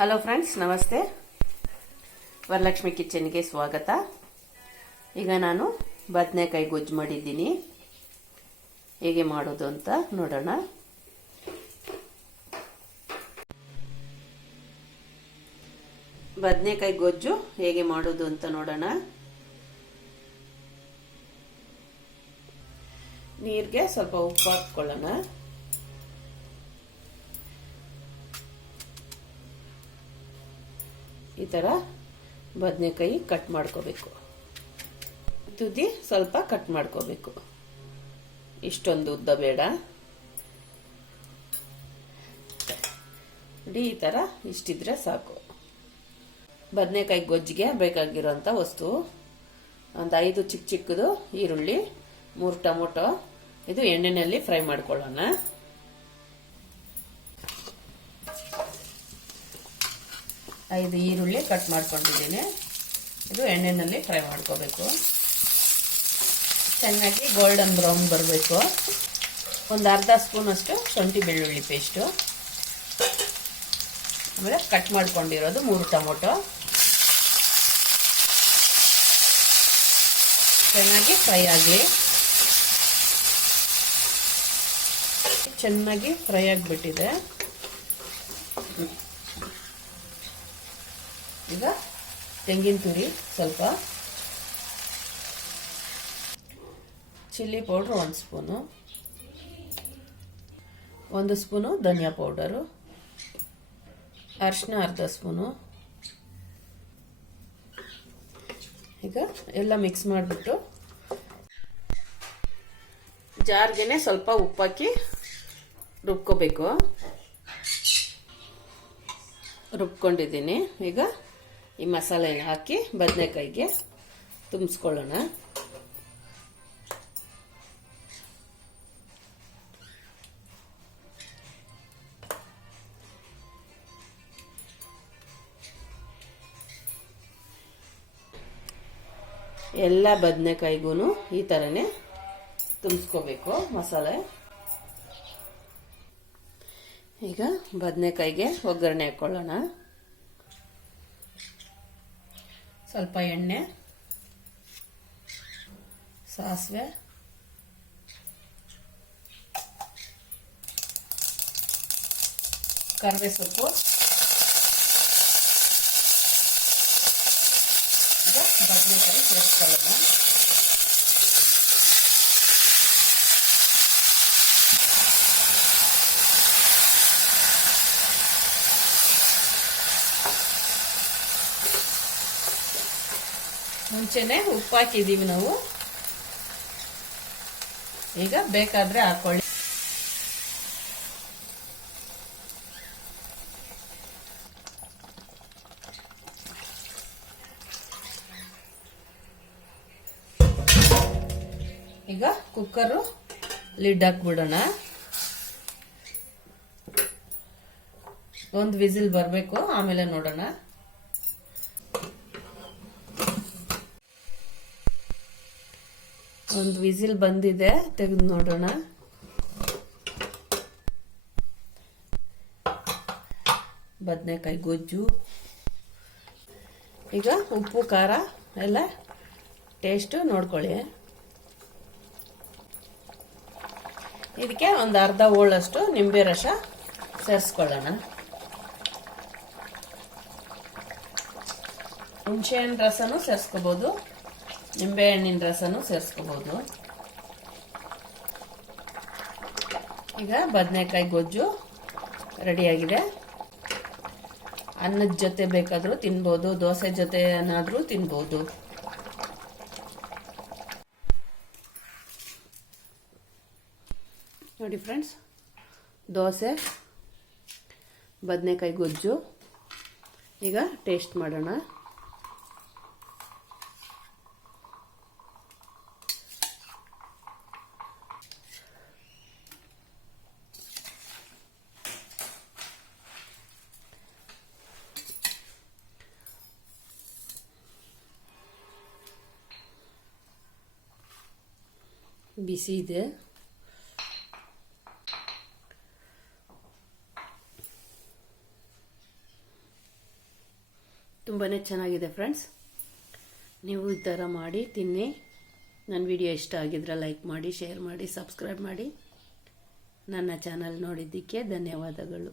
Hello friends, ನಮಸ್ತೆ. ವರಲಕ್ಷ್ಮಿ ಕಿಚನ್ಗೆ ಸ್ವಾಗತ. ಈಗ ನಾನು ಬದನೆಕಾಯಿ ಗೊಜ್ಜು ಮಾಡಿದ್ದೀನಿ. ಹೇಗೆ ಮಾಡೋದು ಅಂತ ನೋಡೋಣ. ಬದನೆಕಾಯಿ ಗೊಜ್ಜು ಹೇಗೆ ಮಾಡೋದು ಅಂತ ನೋಡೋಣ. ನೀರಿಗೆ ಸ್ವಲ್ಪ ಉಪ್ಪು ಹಾಕ್ಕೊಳ್ಳೋಣ. ಈ ಥರ ಬದನೆಕಾಯಿ ಕಟ್ ಮಾಡ್ಕೋಬೇಕು. ತುದಿ ಸ್ವಲ್ಪ ಕಟ್ ಮಾಡ್ಕೋಬೇಕು. ಇಷ್ಟೊಂದು ಉದ್ದ ಬೇಡ. ನೋಡಿ, ಈ ಥರ ಇಷ್ಟಿದ್ರೆ ಸಾಕು. ಬದನೆಕಾಯಿ ಗೊಜ್ಜಿಗೆ ಬೇಕಾಗಿರೋಂಥ ವಸ್ತು: ಒಂದು 5 ಚಿಕ್ಕ ಚಿಕ್ಕದು ಈರುಳ್ಳಿ, 3 ಟೊಮೊಟೊ. ಇದು ಎಣ್ಣೆಯಲ್ಲಿ ಫ್ರೈ ಮಾಡ್ಕೊಳ್ಳೋಣ. ಐದು ಈರುಳ್ಳಿ ಕಟ್ ಮಾಡ್ಕೊಂಡಿದ್ದೀನಿ. ಇದು ಎಣ್ಣೆಯಲ್ಲಿ ಫ್ರೈ ಮಾಡ್ಕೋಬೇಕು. ಚೆನ್ನಾಗಿ ಗೋಲ್ಡನ್ ಬ್ರೌನ್ ಬರಬೇಕು. ಒಂದು ಅರ್ಧ ಸ್ಪೂನಷ್ಟು ಶುಂಠಿ ಬೆಳ್ಳುಳ್ಳಿ ಪೇಸ್ಟು, ಆಮೇಲೆ ಕಟ್ ಮಾಡ್ಕೊಂಡಿರೋದು 3 ಟೊಮೊಟೊ. ಚೆನ್ನಾಗಿ ಫ್ರೈ ಆಗಲಿ. ಚೆನ್ನಾಗಿ ಫ್ರೈ ಆಗಿಬಿಟ್ಟಿದೆ. ಈಗ ತೆಂಗಿನ ತುರಿ ಸ್ವಲ್ಪ, ಚಿಲ್ಲಿ ಪೌಡ್ರ್ 1 ಸ್ಪೂನು, 1 ಸ್ಪೂನು ಧನಿಯಾ ಪೌಡರು, ಅರಿಶಿನ ಅರ್ಧ ಸ್ಪೂನು. ಈಗ ಎಲ್ಲ ಮಿಕ್ಸ್ ಮಾಡಿಬಿಟ್ಟು ಜಾರ್ಗೆನೆ ಸ್ವಲ್ಪ ಉಪ್ಪಾಕಿ ರುಬ್ಕೋಬೇಕು. ರುಬ್ಕೊಂಡಿದ್ದೀನಿ. ಈಗ ಈ ಮಸಾಲೆ ಹಾಕಿ ಬದನೆಕಾಯಿಗೆ ತುಂಬಿಸ್ಕೊಳ್ಳೋಣ. ಎಲ್ಲ ಬದನೆಕಾಯಿಗೂ ಈ ಥರನೇ ತುಂಬಿಸ್ಕೋಬೇಕು ಮಸಾಲೆ. ಈಗ ಬದನೆಕಾಯಿಗೆ ಒಗ್ಗರಣೆ ಹಾಕ್ಕೊಳ್ಳೋಣ. ಸ್ವಲ್ಪ ಎಣ್ಣೆ, ಸಾಸಿವೆ, ಕರಿಬೇವು ಸೊಪ್ಪು. ಈಗ ಬದನೆಕಾಯಿ ಸೇರಿಸ್ಕೊಳ್ಳೋಣ. ಮುಂಚೆನೆ ಉಪ್ಪು ಹಾಕಿದ್ದೀವಿ ನಾವು. ಈಗ ಬೇಕಾದ್ರೆ ಹಾಕೊಳ್ಳಿ. ಈಗ ಕುಕ್ಕರು ಲಿಡ್ ಹಾಕ್ಬಿಡೋಣ. 1 ವಿಸಿಲ್ ಬರಬೇಕು, ಆಮೇಲೆ ನೋಡೋಣ. ಒಂದು ವಿಸಿಲ್ ಬಂದಿದೆ, ತೆಗೆದು ನೋಡೋಣ. ಬದನೆಕಾಯಿ ಗೊಜ್ಜು. ಈಗ ಉಪ್ಪು ಖಾರ ಎಲ್ಲ ಟೇಸ್ಟ್ ನೋಡ್ಕೊಳ್ಳಿ. ಇದಕ್ಕೆ ಒಂದು ಅರ್ಧ ಹೋಳಷ್ಟು ನಿಂಬೆ ರಸ ಸೇರಿಸ್ಕೊಳ್ಳೋಣ. ಹುಣಸೆಹಣ್ಣಿನ ರಸನೂ ಸೇರಿಸ್ಕೋಬೋದು, ನಿಂಬೆ ಹಣ್ಣಿನ ರಸನೂ ಸೇರಿಸ್ಕೋಬಹುದು. ಈಗ ಬದನೆಕಾಯಿ ಗೊಜ್ಜು ರೆಡಿಯಾಗಿದೆ. ಅನ್ನದ ಜೊತೆ ಬೇಕಾದರೂ ತಿನ್ಬೋದು, ದೋಸೆ ಜೊತೆ ಏನಾದರೂ ತಿನ್ಬೋದು. ನೋಡಿ ಫ್ರೆಂಡ್ಸ್, ದೋಸೆ ಬದನೆಕಾಯಿ ಗೊಜ್ಜು. ಈಗ ಟೇಸ್ಟ್ ಮಾಡೋಣ. ಬಿಸಿ ಇದೆ. ತುಂಬಾ ಚೆನ್ನಾಗಿದೆ ಫ್ರೆಂಡ್ಸ್. ನೀವು ಈ ಥರ ಮಾಡಿ ತಿನ್ನಿ. ನನ್ನ ವಿಡಿಯೋ ಇಷ್ಟ ಆಗಿದ್ರೆ ಲೈಕ್ ಮಾಡಿ, ಶೇರ್ ಮಾಡಿ, ಸಬ್ಸ್ಕ್ರೈಬ್ ಮಾಡಿ. ನನ್ನ ಚಾನಲ್ ನೋಡಿದ್ದಕ್ಕೆ ಧನ್ಯವಾದಗಳು.